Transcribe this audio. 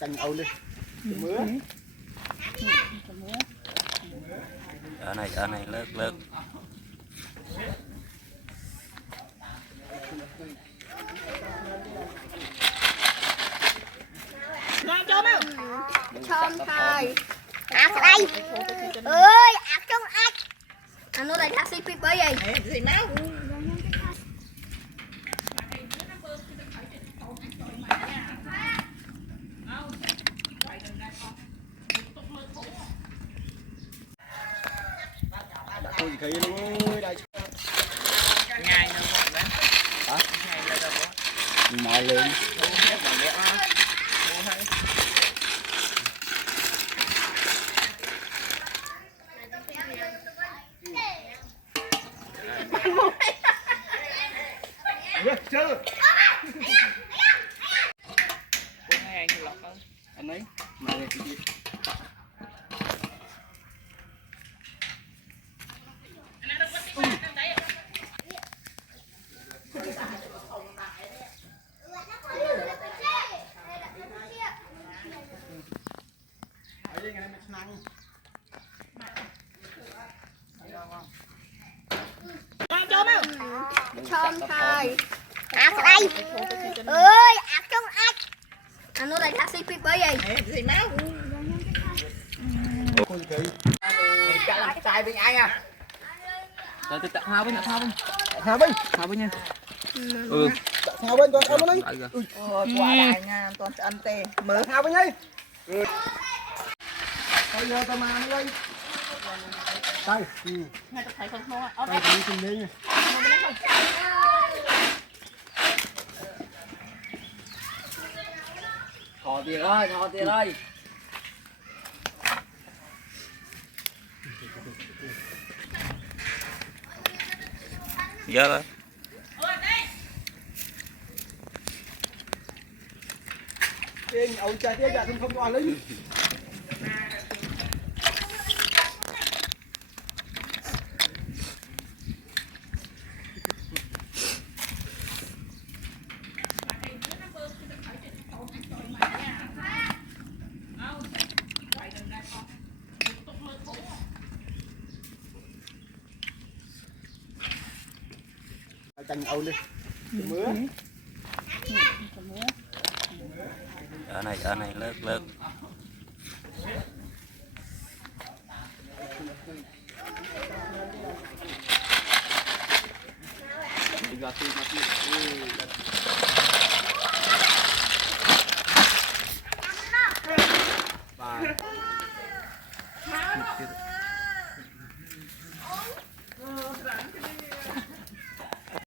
Chanh âu đi. Mưa. Ở này lớt. Chom thôi. À đây. Ơi, ác trong ác. Anh nói đây taxi pip bởi gì? Gì máu? Tôi thì thấy luôn ơi đây. Ngày nữa một đấy. Hả? Ngày lên đâu đó. Mỏi lên. Chưa. Anh lọc không? Anh ấy. Mà này thì Chom thôi. À đây. Ơi, ác trong ác. Anh nói đây taxi pip bởi gì? Gì máu? tôi thì thấy. Chả làm sai bên anh à? Rồi tôi thao với Sao bên? thao với nha. Sao bên con em nó đi. Quả lại nha, toàn ăn tê. Mở sao bên nhây. Bây giờ tao mà nó đây. Đây. Ngay tôi thấy không thôi. Đây thì cùng đi nha. Thò tiền ơi. Giờ rồi. Tiền ông trai tiếc dạ không có lính. Chanh âu đi. Mưa. Ở này lớt. Và